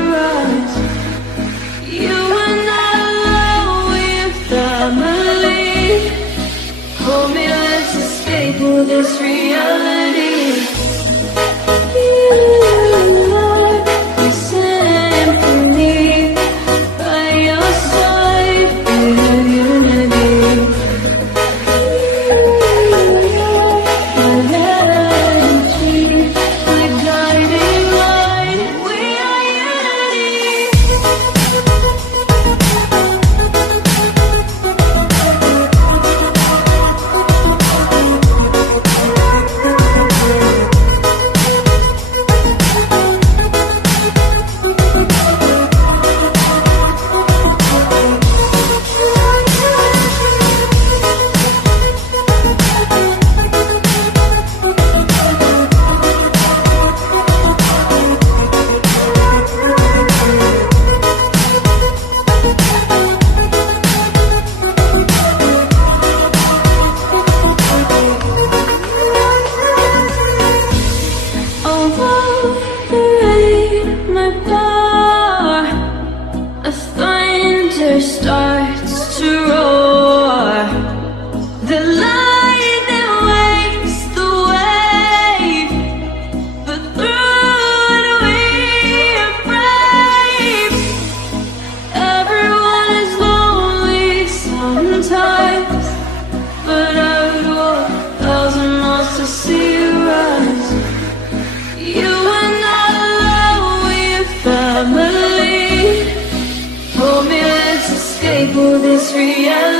your eyes. You are not alone with your family. Hold me, let's escape all this reality. You are my symphony. By your side, we have unity. You are my energy, my guiding light. We are unity. Although there ain't my power, a thunder starts to roar. The lightning wakes the wave, but through it we are brave. Everyone is lonely sometimes, but I would walk 1,000 miles to see you rise. You are not alone with your family. Hold me, let's escape all this reality.